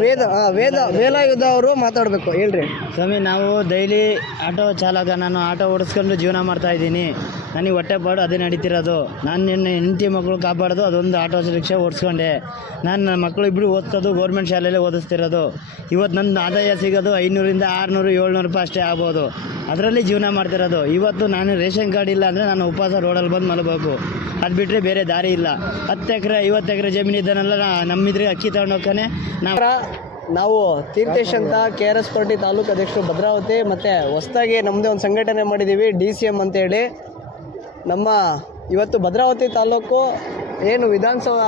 ವೇಲಾಯುಧ ಅವರು ಮಾತಾಡಬೇಕು. ಹೇಳ್ರಿ ಸ್ವಾಮಿ. ನಾವು ಡೈಲಿ ಆಟೋ ಚಾಲಕ, ನಾನು ಆಟೋ ಓಡಿಸ್ಕೊಂಡು ಜೀವನ ಮಾಡ್ತಾ ಇದ್ದೀನಿ. ನನಗೆ ಹೊಟ್ಟೆಪಾಡು ಅದೇ ನಡೀತಿರೋದು. ನಾನು ಹೆಂಡತಿ ಮಕ್ಕಳು ಕಾಪಾಡೋದು ಅದೊಂದು ಆಟೋ ರಿಕ್ಷಾ ಓಡಿಸ್ಕೊಂಡೆ. ನನ್ನ ಮಕ್ಕಳು ಇಬ್ಬರು ಓದ್ಕೋದು ಗೌರ್ಮೆಂಟ್ ಶಾಲೆಯಲ್ಲೇ ಓದಿಸ್ತಿರೋದು. ಇವತ್ತು ನನ್ನ ಆದಾಯ ಸಿಗೋದು 500ರಿಂದ 600, 700 ರೂಪಾಯಿ ಅಷ್ಟೇ ಆಗ್ಬೋದು. ಅದರಲ್ಲಿ ಜೀವನ ಮಾಡ್ತಿರೋದು. ಇವತ್ತು ನಾನು ರೇಷನ್ ಕಾರ್ಡ್ ಇಲ್ಲ ಅಂದರೆ ನಾನು ಉಪವಾಸ ರೋಡಲ್ಲಿ ಬಂದು ಮಲಗಬೇಕು. ಅದು ಬಿಟ್ಟರೆ ಬೇರೆ ದಾರಿ ಇಲ್ಲ. 10 ಎಕರೆ 50 ಎಕರೆ ಜಮೀನು ಇದ್ದಾನೆಲ್ಲ ನಮ್ಮಿದ್ರೆ ಅಕ್ಕಿ ತಗೊಂಡು ಹೋಗ್ತಾನೆ. ನಾವು ತೀರ್ಥೇಶ್ ಅಂತ KRS ಪಾರ್ಟಿ ತಾಲೂಕು ಅಧ್ಯಕ್ಷರು ಭದ್ರಾವತಿ, ಮತ್ತು ಹೊಸದಾಗಿ ನಮ್ಮದೇ ಒಂದು ಸಂಘಟನೆ ಮಾಡಿದ್ದೀವಿ DCM ಅಂತೇಳಿ. ನಮ್ಮ ಇವತ್ತು ಭದ್ರಾವತಿ ತಾಲೂಕು ಏನು ವಿಧಾನಸೌಧ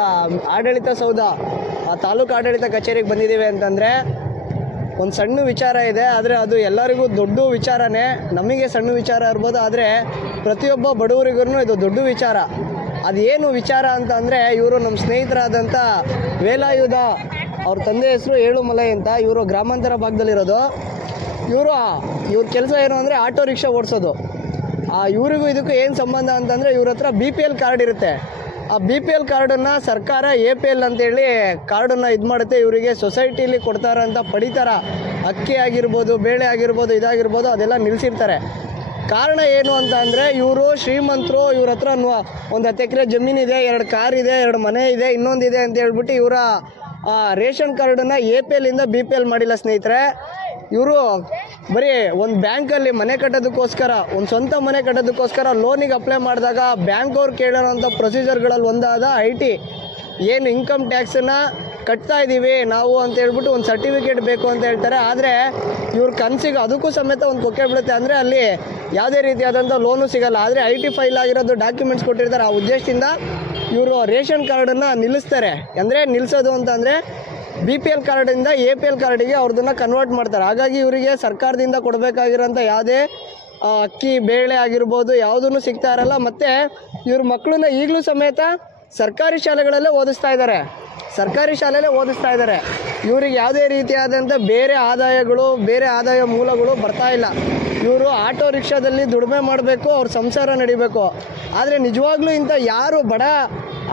ಆಡಳಿತ ಸೌಧ, ಆ ತಾಲೂಕು ಆಡಳಿತ ಕಚೇರಿಗೆ ಬಂದಿದ್ದೀವಿ ಅಂತಂದರೆ ಒಂದು ಸಣ್ಣ ವಿಚಾರ ಇದೆ. ಆದರೆ ಅದು ಎಲ್ಲರಿಗೂ ದೊಡ್ಡ ವಿಚಾರನೇ. ನಮಗೆ ಸಣ್ಣ ವಿಚಾರ ಇರ್ಬೋದು, ಆದರೆ ಪ್ರತಿಯೊಬ್ಬ ಬಡವರಿಗೂ ಇದು ದೊಡ್ಡ ವಿಚಾರ. ಅದೇನು ವಿಚಾರ ಅಂತ ಅಂದರೆ, ಇವರು ನಮ್ಮ ಸ್ನೇಹಿತರಾದಂಥ ವೇಲಾಯುಧ, ಅವ್ರ ತಂದೆ ಹೆಸರು ಏಳುಮಲೈ ಅಂತ. ಇವರು ಗ್ರಾಮಾಂತರ ಭಾಗದಲ್ಲಿರೋದು. ಇವ್ರ ಕೆಲಸ ಏನು ಅಂದರೆ ಆಟೋ ರಿಕ್ಷಾ ಓಡಿಸೋದು. ಇವರಿಗೂ ಇದಕ್ಕೂ ಏನು ಸಂಬಂಧ ಅಂತಂದರೆ, ಇವ್ರ ಹತ್ರ BPL ಕಾರ್ಡ್ ಇರುತ್ತೆ. ಆ BPL ಕಾರ್ಡನ್ನು ಸರ್ಕಾರ APL ಅಂತೇಳಿ ಕಾರ್ಡನ್ನು ಇದು ಮಾಡುತ್ತೆ. ಇವರಿಗೆ ಸೊಸೈಟಿಲಿ ಕೊಡ್ತಾರಂತ ಪಡಿತಾರ. ಅಕ್ಕಿ ಆಗಿರ್ಬೋದು, ಬೇಳೆ ಆಗಿರ್ಬೋದು, ಇದಾಗಿರ್ಬೋದು, ಅದೆಲ್ಲ ನಿಲ್ಲಿಸಿರ್ತಾರೆ. ಕಾರಣ ಏನು ಅಂತ ಅಂದರೆ, ಇವರು ಶ್ರೀಮಂತರು. ಇವ್ರ ಹತ್ರ ಒಂದು 10 ಎಕರೆ ಜಮೀನಿದೆ, 2 ಕಾರ್ ಇದೆ, 2 ಮನೆ ಇದೆ, ಇನ್ನೊಂದಿದೆ ಅಂತ ಹೇಳ್ಬಿಟ್ಟು ಇವರ ರೇಷನ್ ಕಾರ್ಡನ್ನು APLಯಿಂದ BPL ಮಾಡಿಲ್ಲ ಸ್ನೇಹಿತರೆ. ಇವರು ಬರೀ ಒಂದು ಬ್ಯಾಂಕಲ್ಲಿ ಮನೆ ಕಟ್ಟೋದಕ್ಕೋಸ್ಕರ, ಒಂದು ಸ್ವಂತ ಮನೆ ಕಟ್ಟೋದಕ್ಕೋಸ್ಕರ ಲೋನಿಗೆ ಅಪ್ಲೈ ಮಾಡಿದಾಗ ಬ್ಯಾಂಕ್ ಅವ್ರು ಕೇಳೋಂಥ ಪ್ರೊಸೀಜರ್ಗಳಲ್ಲಿ ಒಂದಾದ IT ಏನು ಇನ್ಕಮ್ ಟ್ಯಾಕ್ಸನ್ನು ಕಟ್ತಾ ಇದ್ದೀವಿ ನಾವು ಅಂತ ಹೇಳ್ಬಿಟ್ಟು ಒಂದು ಸರ್ಟಿಫಿಕೇಟ್ ಬೇಕು ಅಂತ ಹೇಳ್ತಾರೆ. ಆದರೆ ಇವ್ರ ಕನಸಿಗೆ ಅದಕ್ಕೂ ಸಮೇತ ಒಂದು ಕೊಕ್ಕೆ ಬೀಳುತ್ತೆ. ಅಂದರೆ ಅಲ್ಲಿ ಯಾವುದೇ ರೀತಿಯಾದಂಥ ಲೋನು ಸಿಗೋಲ್ಲ. ಆದರೆ IT ಫೈಲ್ ಆಗಿರೋದು ಡಾಕ್ಯುಮೆಂಟ್ಸ್ ಕೊಟ್ಟಿರ್ತಾರೆ. ಆ ಉದ್ದೇಶದಿಂದ ಇವರು ರೇಷನ್ ಕಾರ್ಡನ್ನು ನಿಲ್ಲಿಸ್ತಾರೆ. ಅಂದರೆ ನಿಲ್ಲಿಸೋದು ಅಂತಂದರೆ BPL ಕಾರ್ಡಿಂದ APL ಕಾರ್ಡಿಗೆ ಅವ್ರದನ್ನು ಕನ್ವರ್ಟ್ ಮಾಡ್ತಾರೆ. ಹಾಗಾಗಿ ಇವರಿಗೆ ಸರ್ಕಾರದಿಂದ ಕೊಡಬೇಕಾಗಿರೋಂಥ ಯಾವುದೇ ಅಕ್ಕಿ ಬೇಳೆ ಆಗಿರ್ಬೋದು ಯಾವುದೂ ಸಿಗ್ತಾ ಇರಲ್ಲ. ಮತ್ತು ಇವ್ರ ಮಕ್ಕಳನ್ನ ಈಗಲೂ ಸಮೇತ ಸರ್ಕಾರಿ ಶಾಲೆಗಳಲ್ಲೇ ಓದಿಸ್ತಾ ಇದ್ದಾರೆ. ಇವ್ರಿಗೆ ಯಾವುದೇ ರೀತಿಯಾದಂಥ ಬೇರೆ ಆದಾಯ ಮೂಲಗಳು ಬರ್ತಾ ಇಲ್ಲ. ಇವರು ಆಟೋ ರಿಕ್ಷಾದಲ್ಲಿ ದುಡಿಮೆ ಮಾಡಬೇಕು, ಅವ್ರ ಸಂಸಾರ ನಡಿಬೇಕು. ಆದರೆ ನಿಜವಾಗ್ಲೂ ಇಂಥ ಯಾರು ಬಡ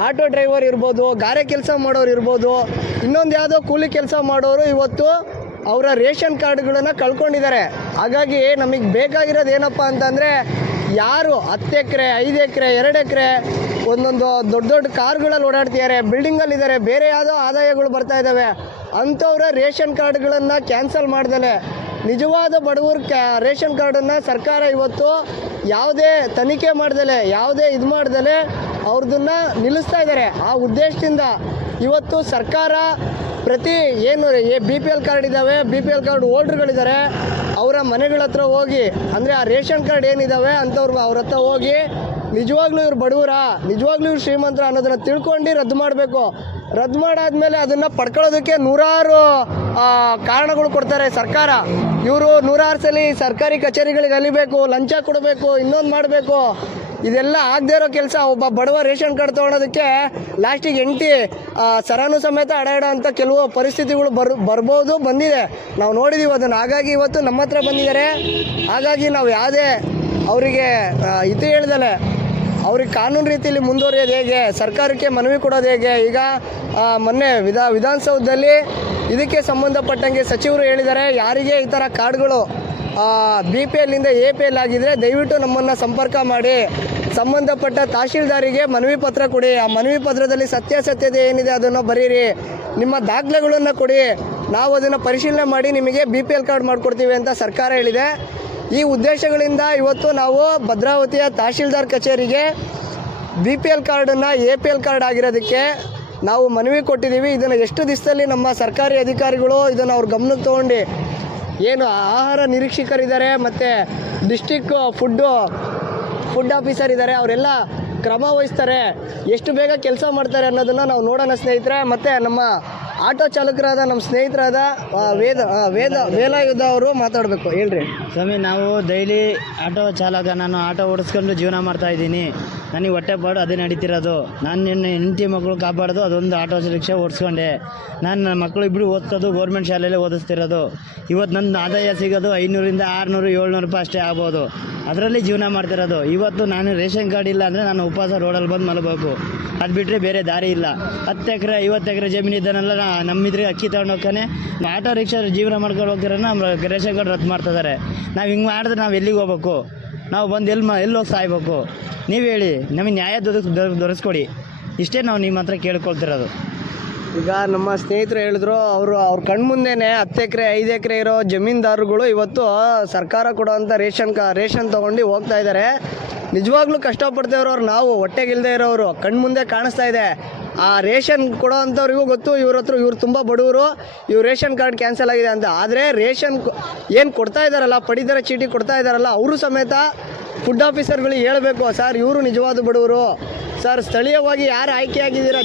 ಆಟೋ ಡ್ರೈವರ್ ಇರ್ಬೋದು, ಗಾರೆ ಕೆಲಸ ಮಾಡೋರು ಇರ್ಬೋದು, ಇನ್ನೊಂದು ಯಾವುದೋ ಕೂಲಿ ಕೆಲಸ ಮಾಡೋರು ಇವತ್ತು ಅವರ ರೇಷನ್ ಕಾರ್ಡ್ಗಳನ್ನು ಕಳ್ಕೊಂಡಿದ್ದಾರೆ. ಹಾಗಾಗಿ ನಮಗೆ ಬೇಕಾಗಿರೋದು ಏನಪ್ಪ ಅಂತಂದರೆ, ಯಾರು 10 ಎಕರೆ 5 ಎಕರೆ 2 ಎಕರೆ ಒಂದೊಂದು ದೊಡ್ಡ ಕಾರ್ಗಳಲ್ಲಿ ಓಡಾಡ್ತಿದ್ದಾರೆ, ಬಿಲ್ಡಿಂಗಲ್ಲಿದ್ದಾರೆ, ಬೇರೆ ಯಾವುದೋ ಆದಾಯಗಳು ಬರ್ತಾ ಇದ್ದಾವೆ, ಅಂಥವ್ರ ರೇಷನ್ ಕಾರ್ಡ್ಗಳನ್ನು ಕ್ಯಾನ್ಸಲ್ ಮಾಡ್ದಲೆ ನಿಜವಾದ ಬಡವ್ರ ರೇಷನ್ ಕಾರ್ಡನ್ನು ಸರ್ಕಾರ ಇವತ್ತು ಯಾವುದೇ ತನಿಖೆ ಮಾಡ್ದಲೆ, ಯಾವುದೇ ಇದು ಮಾಡ್ದಲೆ ಅವ್ರದನ್ನು ನಿಲ್ಲಿಸ್ತಾ ಇದ್ದಾರೆ. ಆ ಉದ್ದೇಶದಿಂದ ಇವತ್ತು ಸರ್ಕಾರ ಪ್ರತಿ ಏನು BPL ಕಾರ್ಡ್ ಇದ್ದಾವೆ, BPL ಕಾರ್ಡ್ ಹೋಲ್ಡ್ರ್ಗಳಿದ್ದಾರೆ, ಅವರ ಮನೆಗಳ ಹತ್ರ ಹೋಗಿ, ಅಂದರೆ ಆ ರೇಷನ್ ಕಾರ್ಡ್ ಏನಿದ್ದಾವೆ ಅಂಥವ್ರು ಅವ್ರ ಹತ್ರ ಹೋಗಿ ನಿಜವಾಗ್ಲೂ ಇವ್ರು ಬಡವರ, ನಿಜವಾಗ್ಲೂ ಇವ್ರು ಶ್ರೀಮಂತರ ಅನ್ನೋದನ್ನು ತಿಳ್ಕೊಂಡು ರದ್ದು ಮಾಡಬೇಕು. ರದ್ದು ಮಾಡಾದ್ಮೇಲೆ ಅದನ್ನು ಪಡ್ಕೊಳ್ಳೋದಕ್ಕೆ ನೂರಾರು ಕಾರಣಗಳು ಕೊಡ್ತಾರೆ ಸರ್ಕಾರ. ಇವರು ನೂರಾರು ಸಲ ಸರ್ಕಾರಿ ಕಚೇರಿಗಳಿಗೆ ಅಲಿಬೇಕು, ಲಂಚ ಕೊಡಬೇಕು, ಇನ್ನೊಂದು ಮಾಡಬೇಕು. ಇದೆಲ್ಲ ಆಗದೇ ಇರೋ ಕೆಲಸ. ಒಬ್ಬ ಬಡವ ರೇಷನ್ ಕಾರ್ಡ್ ತೊಗೊಳೋದಕ್ಕೆ ಲಾಸ್ಟಿಗೆ ಹೆಂಡತಿ ಸರಾನು ಸಮೇತ ಅಡಾಡೋ ಅಂಥ ಕೆಲವು ಪರಿಸ್ಥಿತಿಗಳು ಬರ್ಬೋದು, ಬಂದಿದೆ, ನಾವು ನೋಡಿದ್ದೀವಿ ಅದನ್ನು. ಹಾಗಾಗಿ ಇವತ್ತು ನಮ್ಮ ಹತ್ರ ಬಂದಿದ್ದಾರೆ. ಹಾಗಾಗಿ ನಾವು ಯಾವುದೇ ಅವರಿಗೆ ಇದು ಹೇಳ್ದಲೆ ಅವ್ರಿಗೆ ಕಾನೂನು ರೀತಿಯಲ್ಲಿ ಮುಂದುವರಿಯೋದು ಹೇಗೆ, ಸರ್ಕಾರಕ್ಕೆ ಮನವಿ ಕೊಡೋದು ಹೇಗೆ. ಈಗ ಮೊನ್ನೆ ವಿಧಾನಸೌಧದಲ್ಲಿ ಇದಕ್ಕೆ ಸಂಬಂಧಪಟ್ಟಂಗೆ ಸಚಿವರು ಹೇಳಿದ್ದಾರೆ, ಯಾರಿಗೆ ಈ ಥರ ಕಾರ್ಡ್ಗಳು BPLನಿಂದ APL ಆಗಿದ್ದರೆ ದಯವಿಟ್ಟು ನಮ್ಮನ್ನು ಸಂಪರ್ಕ ಮಾಡಿ, ಸಂಬಂಧಪಟ್ಟ ತಹಶೀಲ್ದಾರಿಗೆ ಮನವಿ ಪತ್ರ ಕೊಡಿ, ಆ ಮನವಿ ಪತ್ರದಲ್ಲಿ ಸತ್ಯಾಸತ್ಯತೆ ಏನಿದೆ ಅದನ್ನು ಬರೀರಿ, ನಿಮ್ಮ ದಾಖಲೆಗಳನ್ನು ಕೊಡಿ, ನಾವು ಅದನ್ನು ಪರಿಶೀಲನೆ ಮಾಡಿ ನಿಮಗೆ BPL ಕಾರ್ಡ್ ಮಾಡಿಕೊಡ್ತೀವಿ ಅಂತ ಸರ್ಕಾರ ಹೇಳಿದೆ. ಈ ಉದ್ದೇಶಗಳಿಂದ ಇವತ್ತು ನಾವು ಭದ್ರಾವತಿಯ ತಹಶೀಲ್ದಾರ್ ಕಚೇರಿಗೆ BPL ಕಾರ್ಡನ್ನು APL ಕಾರ್ಡ್ ಆಗಿರೋದಕ್ಕೆ ನಾವು ಮನವಿ ಕೊಟ್ಟಿದ್ದೀವಿ. ಇದನ್ನು ಎಷ್ಟು ದಿವಸದಲ್ಲಿ ನಮ್ಮ ಸರ್ಕಾರಿ ಅಧಿಕಾರಿಗಳು ಇದನ್ನು ಅವ್ರ ಗಮನಕ್ಕೆ ತೊಗೊಂಡು, ಏನು ಆಹಾರ ನಿರೀಕ್ಷಕರಿದ್ದಾರೆ ಮತ್ತು ಡಿಸ್ಟಿಕ್ ಫುಡ್ ಆಫೀಸರ್ ಇದ್ದಾರೆ, ಅವರೆಲ್ಲ ಕ್ರಮ ವಹಿಸ್ತಾರೆ, ಎಷ್ಟು ಬೇಗ ಕೆಲಸ ಮಾಡ್ತಾರೆ ಅನ್ನೋದನ್ನು ನಾವು ನೋಡೋಣ ಸ್ನೇಹಿತರೆ. ಮತ್ತು ನಮ್ಮ ಆಟೋ ಚಾಲಕರಾದ ನಮ್ಮ ಸ್ನೇಹಿತರಾದ ವೇಲಾಯುಧ ಅವರು ಮಾತಾಡಬೇಕು. ಹೇಳ್ರಿ ಸ್ವಾಮಿ. ನಾವು ಡೈಲಿ ಆಟೋ ಚಾಲಕ, ನಾನು ಆಟೋ ಓಡಿಸ್ಕೊಂಡು ಜೀವನ ಮಾಡ್ತಾ ಇದ್ದೀನಿ. ನನಗೆ ಹೊಟ್ಟೆಪಾಡು ಅದೇ ನಡೀತಿರೋದು. ನಾನು ನನ್ನ ಹೆಂಡತಿ ಮಕ್ಕಳು ಕಾಪಾಡೋದು ಅದೊಂದು ಆಟೋ ರಿಕ್ಷಾ ಓಡಿಸ್ಕೊಂಡೆ. ನನ್ನ ಮಕ್ಕಳು ಇಬ್ಬರು ಓದ್ಸೋದು ಗೌರ್ಮೆಂಟ್ ಶಾಲೆಯಲ್ಲೇ ಓದಿಸ್ತಿರೋದು. ಇವತ್ತು ನನ್ನ ಆದಾಯ ಸಿಗೋದು 500ರಿಂದ 600 700 ರೂಪಾಯಿ ಅಷ್ಟೇ ಆಗ್ಬೋದು. ಅದರಲ್ಲಿ ಜೀವನ ಮಾಡ್ತಿರೋದು. ಇವತ್ತು ನಾನು ರೇಷನ್ ಕಾರ್ಡ್ ಇಲ್ಲ ಅಂದರೆ ನಾನು ಉಪವಾಸ ರೋಡಲ್ಲಿ ಬಂದು ಮಲಗಬೇಕು. ಅದು ಬಿಟ್ಟರೆ ಬೇರೆ ದಾರಿ ಇಲ್ಲ. 10 ಎಕರೆ 50 ಎಕರೆ ಜಮೀನು ಇದ್ದಾನೆಲ್ಲ ನಮ್ಮಿದ್ರೆ ಅಕ್ಕಿ ತೊಗೊಂಡು ಹೋಗ್ತಾನೆ. ಆಟೋ ರಿಕ್ಷಾ ಜೀವನ ಮಾಡ್ಕೊಂಡು ಹೋಗ್ತಿರೋ ನಮ್ಮ ರೇಷನ್ ಕಾರ್ಡ್ ರದ್ದು ಮಾಡ್ತಿದ್ದಾರೆ. ನಾವು ಹಿಂಗೆ ಮಾಡಿದ್ರೆ ನಾವು ಎಲ್ಲಿಗೆ ಹೋಗ್ಬೇಕು? ನಾವು ಬಂದು ಎಲ್ಲಿ ಹೋಗಿ ಸಾಯ್ಬೇಕು? ನೀವು ಹೇಳಿ, ನಮಗೆ ನ್ಯಾಯ ದೊರಕಿಸ್ಕೊಡಿ. ಇಷ್ಟೇ ನಾವು ನಿಮ್ಮ ಹತ್ರ ಕೇಳ್ಕೊಳ್ತಿರೋದು. ಈಗ ನಮ್ಮ ಸ್ನೇಹಿತರು ಹೇಳಿದ್ರು, ಅವ್ರ ಕಣ್ಮುಂದೆನೇ 10 ಎಕರೆ 5 ಎಕರೆ ಇರೋ ಜಮೀನ್ದಾರರುಗಳು ಇವತ್ತು ಸರ್ಕಾರ ಕೊಡೋವಂಥ ರೇಷನ್ ತೊಗೊಂಡು ಹೋಗ್ತಾ ಇದ್ದಾರೆ. ನಿಜವಾಗ್ಲೂ ಕಷ್ಟಪಡ್ತಿರೋರು ನಾವು, ಹೊಟ್ಟೆಗಿಲ್ಲದೆ ಇರೋರು ಕಣ್ಮುಂದೆ ಕಾಣಿಸ್ತಾ ಇದೆ. ಆ ರೇಷನ್ ಕೊಡೋ ಅಂಥವ್ರಿಗೂ ಗೊತ್ತು ಇವ್ರು ತುಂಬ ಬಡವರು, ಇವ್ರು ರೇಷನ್ ಕಾರ್ಡ್ ಕ್ಯಾನ್ಸಲ್ ಆಗಿದೆ ಅಂತ. ಆದರೆ ರೇಷನ್ ಏನು ಕೊಡ್ತಾ ಇದ್ದಾರಲ್ಲ, ಪಡಿತರ ಚೀಟಿ ಕೊಡ್ತಾ ಇದ್ದಾರಲ್ಲ, ಅವರು ಸಮೇತ ಫುಡ್ ಆಫೀಸರ್ಗಳಿಗೆ ಹೇಳಬೇಕು, ಸರ್ ಇವರು ನಿಜವಾದ ಬಡವರು. ಸರ್ ಸ್ಥಳೀಯವಾಗಿ ಯಾರು ಆಯ್ಕೆಯಾಗಿದ್ದೀರಾ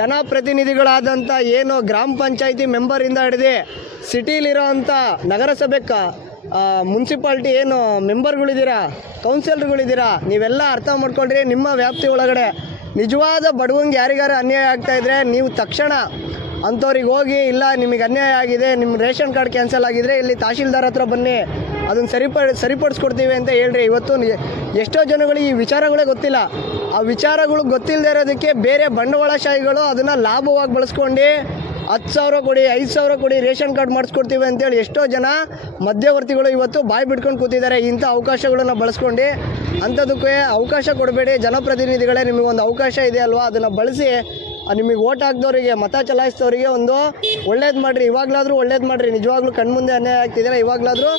ಜನಪ್ರತಿನಿಧಿಗಳಾದಂಥ ಏನು ಗ್ರಾಮ ಪಂಚಾಯಿತಿ ಮೆಂಬರಿಂದ ಹಿಡಿದು ಸಿಟಿಲಿರೋ ಅಂಥ ನಗರಸಭೆ ಮುನ್ಸಿಪಾಲ್ಟಿ ಏನು ಮೆಂಬರ್ಗಳಿದ್ದೀರಾ, ಕೌನ್ಸಿಲರ್ಗಳಿದ್ದೀರಾ, ನೀವೆಲ್ಲ ಅರ್ಥ ಮಾಡ್ಕೊಳ್ರಿ. ನಿಮ್ಮ ವ್ಯಾಪ್ತಿ ಒಳಗಡೆ ನಿಜವಾದ ಬಡವಂಗೆ ಯಾರಿಗಾರು ಅನ್ಯಾಯ ಆಗ್ತಾಯಿದ್ರೆ ನೀವು ತಕ್ಷಣ ಅಂಥವ್ರಿಗೆ ಹೋಗಿ, ಇಲ್ಲ ನಿಮಗೆ ಅನ್ಯಾಯ ಆಗಿದೆ, ನಿಮ್ಮ ರೇಷನ್ ಕಾರ್ಡ್ ಕ್ಯಾನ್ಸಲ್ ಆಗಿದ್ರೆ ಇಲ್ಲಿ ತಹಶೀಲ್ದಾರ್ ಹತ್ರ ಬನ್ನಿ, ಅದನ್ನು ಸರಿಪಡಿಸ್ಕೊಡ್ತೀವಿ ಅಂತ ಹೇಳ್ರಿ. ಇವತ್ತು ಎಷ್ಟೋ ಜನಗಳಿಗೆ ಈ ವಿಚಾರಗಳೇ ಗೊತ್ತಿಲ್ಲ. ಆ ವಿಚಾರಗಳು ಗೊತ್ತಿಲ್ಲದೆ ಇರೋದಕ್ಕೆ ಬೇರೆ ಬಂಡವಾಳಶಾಹಿಗಳು ಅದನ್ನು ಲಾಭವಾಗಿ ಬಳಸ್ಕೊಂಡು 10,000 ಕೊಡಿ 5,000 ಕೊಡಿ ರೇಷನ್ ಕಾರ್ಡ್ ಮಾಡಿಸ್ಕೊಡ್ತೀವಿ ಅಂತೇಳಿ ಎಷ್ಟೋ ಜನ ಮಧ್ಯವರ್ತಿಗಳು ಇವತ್ತು ಬಾಯಿ ಬಿಡ್ಕೊಂಡು ಕೂತಿದ್ದಾರೆ. ಇಂಥ ಅವಕಾಶಗಳನ್ನು ಬಳಸ್ಕೊಂಡು ಅಂಥದಕ್ಕೆ ಅವಕಾಶ ಕೊಡಬೇಡಿ. ಜನಪ್ರತಿನಿಧಿಗಳೇ, ನಿಮಗೊಂದು ಅವಕಾಶ ಇದೆ ಅಲ್ವಾ, ಅದನ್ನು ಬಳಸಿ ನಿಮಗೆ ಓಟ್ ಹಾಕಿದವರಿಗೆ, ಮತ ಚಲಾಯಿಸಿದವರಿಗೆ ಒಂದು ಒಳ್ಳೇದು ಮಾಡಿರಿ. ಇವಾಗಲಾದರೂ ಒಳ್ಳೇದು ಮಾಡಿರಿ. ನಿಜವಾಗ್ಲೂ ಕಣ್ಮುಂದೆ ಅನ್ಯಾಯ ಆಗ್ತಿದ್ದಾರೆ, ಇವಾಗಲಾದರೂ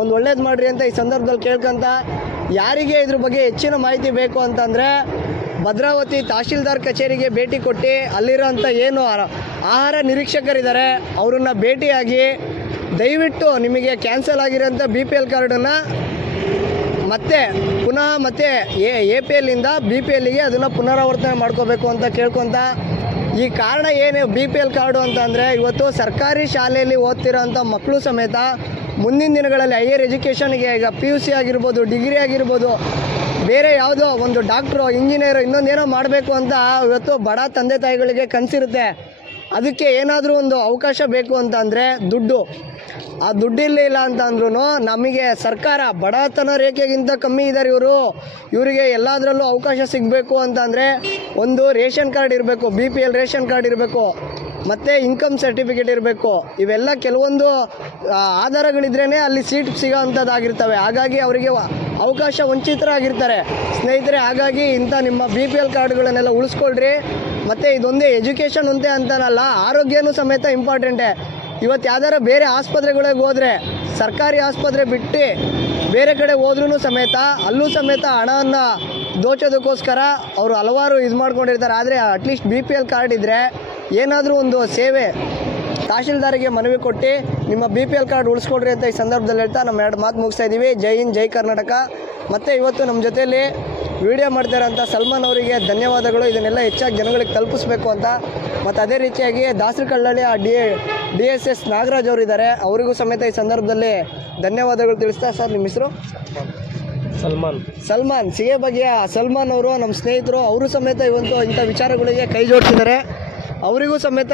ಒಂದು ಒಳ್ಳೇದು ಮಾಡಿರಿ ಅಂತ ಈ ಸಂದರ್ಭದಲ್ಲಿ ಕೇಳ್ಕೊಂತ, ಯಾರಿಗೆ ಇದ್ರ ಬಗ್ಗೆ ಹೆಚ್ಚಿನ ಮಾಹಿತಿ ಬೇಕು ಅಂತಂದರೆ ಭದ್ರಾವತಿ ತಹಶೀಲ್ದಾರ್ ಕಚೇರಿಗೆ ಭೇಟಿ ಕೊಟ್ಟು ಅಲ್ಲಿರೋಂಥ ಏನು ಆಹಾರ ನಿರೀಕ್ಷಕರಿದ್ದಾರೆ ಅವರನ್ನ ಭೇಟಿಯಾಗಿ ದಯವಿಟ್ಟು ನಿಮಗೆ ಕ್ಯಾನ್ಸಲ್ ಆಗಿರೋಂಥ BPL ಕಾರ್ಡನ್ನು ಮತ್ತೆ APLಯಿಂದ BPLಗೆ ಅದನ್ನು ಪುನರಾವರ್ತನೆ ಮಾಡ್ಕೋಬೇಕು ಅಂತ ಕೇಳ್ಕೊತ, ಈ ಕಾರಣ ಏನು BPL ಕಾರ್ಡು ಅಂತಂದರೆ, ಇವತ್ತು ಸರ್ಕಾರಿ ಶಾಲೆಯಲ್ಲಿ ಓದ್ತಿರೋಂಥ ಮಕ್ಕಳು ಸಮೇತ ಮುಂದಿನ ದಿನಗಳಲ್ಲಿ ಹೈಯರ್ ಎಜುಕೇಷನ್ಗೆ, ಈಗ PUC ಆಗಿರ್ಬೋದು, ಡಿಗ್ರಿ ಆಗಿರ್ಬೋದು, ಬೇರೆ ಯಾವುದೋ ಒಂದು ಡಾಕ್ಟ್ರು, ಇಂಜಿನಿಯರು, ಇನ್ನೊಂದೇನೋ ಮಾಡಬೇಕು ಅಂತ ಇವತ್ತು ಬಡ ತಂದೆ ತಾಯಿಗಳಿಗೆ ಕನಸಿರುತ್ತೆ. ಅದಕ್ಕೆ ಏನಾದರೂ ಒಂದು ಅವಕಾಶ ಬೇಕು ಅಂತ ಅಂದರೆ ದುಡ್ಡು. ಆ ದುಡ್ಡಿರಲಿಲ್ಲ ಅಂತ ಅಂದ್ರೂ ನಮಗೆ ಸರ್ಕಾರ ಬಡತನ ರೇಖೆಗಿಂತ ಕಮ್ಮಿ ಇದ್ದಾರೆ ಇವರಿಗೆ ಎಲ್ಲದರಲ್ಲೂ ಅವಕಾಶ ಸಿಗಬೇಕು ಅಂತಂದರೆ ಒಂದು ರೇಷನ್ ಕಾರ್ಡ್ ಇರಬೇಕು, BPL ರೇಷನ್ ಕಾರ್ಡ್ ಇರಬೇಕು, ಮತ್ತು ಇನ್ಕಮ್ ಸರ್ಟಿಫಿಕೇಟ್ ಇರಬೇಕು. ಇವೆಲ್ಲ ಕೆಲವೊಂದು ಆಧಾರಗಳಿದ್ರೇ ಅಲ್ಲಿ ಸೀಟ್ ಸಿಗೋ ಅಂಥದ್ದಾಗಿರ್ತವೆ. ಹಾಗಾಗಿ ಅವರಿಗೆ ಅವಕಾಶ ವಂಚಿತರಾಗಿರ್ತಾರೆ ಸ್ನೇಹಿತರೆ. ಹಾಗಾಗಿ ಇಂಥ ನಿಮ್ಮ BPL ಕಾರ್ಡ್ಗಳನ್ನೆಲ್ಲ ಉಳಿಸ್ಕೊಳ್ರಿ. ಮತ್ತು ಇದೊಂದೇ ಎಜುಕೇಷನ್ ಒಂದೇ ಅಂತನಲ್ಲ, ಆರೋಗ್ಯನೂ ಸಮೇತ ಇಂಪಾರ್ಟೆಂಟೇ. ಇವತ್ತು ಯಾವ್ದಾರ ಬೇರೆ ಆಸ್ಪತ್ರೆಗಳಿಗೆ ಹೋದರೆ, ಸರ್ಕಾರಿ ಆಸ್ಪತ್ರೆ ಬಿಟ್ಟು ಬೇರೆ ಕಡೆ ಹೋದ್ರೂ ಸಮೇತ ಅಲ್ಲೂ ಸಮೇತ ಹಣವನ್ನು ದೋಚೋದಕ್ಕೋಸ್ಕರ ಅವರು ಹಲವಾರು ಇದು ಮಾಡ್ಕೊಂಡಿರ್ತಾರೆ. ಆದರೆ ಅಟ್ಲೀಸ್ಟ್ BPL ಕಾರ್ಡ್ ಇದ್ದರೆ ಏನಾದರೂ ಒಂದು ಸೇವೆ ತಹಶೀಲ್ದಾರಿಗೆ ಮನವಿ ಕೊಟ್ಟು ನಿಮ್ಮ BPL ಕಾರ್ಡ್ ಉಳಿಸ್ಕೊಡ್ರಿ ಅಂತ ಈ ಸಂದರ್ಭದಲ್ಲಿ ಹೇಳ್ತಾ ನಮ್ಮ 2 ಮಾತು ಮುಗಿಸ್ತಾ ಇದ್ದೀವಿ. ಜೈ ಹಿಂದ್, ಜೈ ಕರ್ನಾಟಕ. ಮತ್ತು ಇವತ್ತು ನಮ್ಮ ಜೊತೆಯಲ್ಲಿ ವಿಡಿಯೋ ಮಾಡ್ತಾರಂಥ ಸಲ್ಮಾನ್ ಅವರಿಗೆ ಧನ್ಯವಾದಗಳು. ಇದನ್ನೆಲ್ಲ ಹೆಚ್ಚಾಗಿ ಜನಗಳಿಗೆ ತಲುಪಿಸ್ಬೇಕು ಅಂತ. ಮತ್ತು ಅದೇ ರೀತಿಯಾಗಿ ದಾಸರಕಳ್ಳಳ್ಳಿಯ DSS ನಾಗರಾಜ್ ಅವರು ಇದ್ದಾರೆ, ಅವರಿಗೂ ಸಮೇತ ಈ ಸಂದರ್ಭದಲ್ಲಿ ಧನ್ಯವಾದಗಳು ತಿಳಿಸ್ತಾ. ಸರ್, ನಿಮ್ಮ ಹೆಸರು? ಸಲ್ಮಾನ್ ಸಿಗೆ ಬಗೆಯ ಸಲ್ಮಾನ್ ಅವರು ನಮ್ಮ ಸ್ನೇಹಿತರು. ಅವರು ಸಮೇತ ಇವತ್ತು ಇಂಥ ವಿಚಾರಗಳಿಗೆ ಕೈ ಜೋಡಿಸಿದ್ದಾರೆ. ಅವರಿಗೂ ಸಮೇತ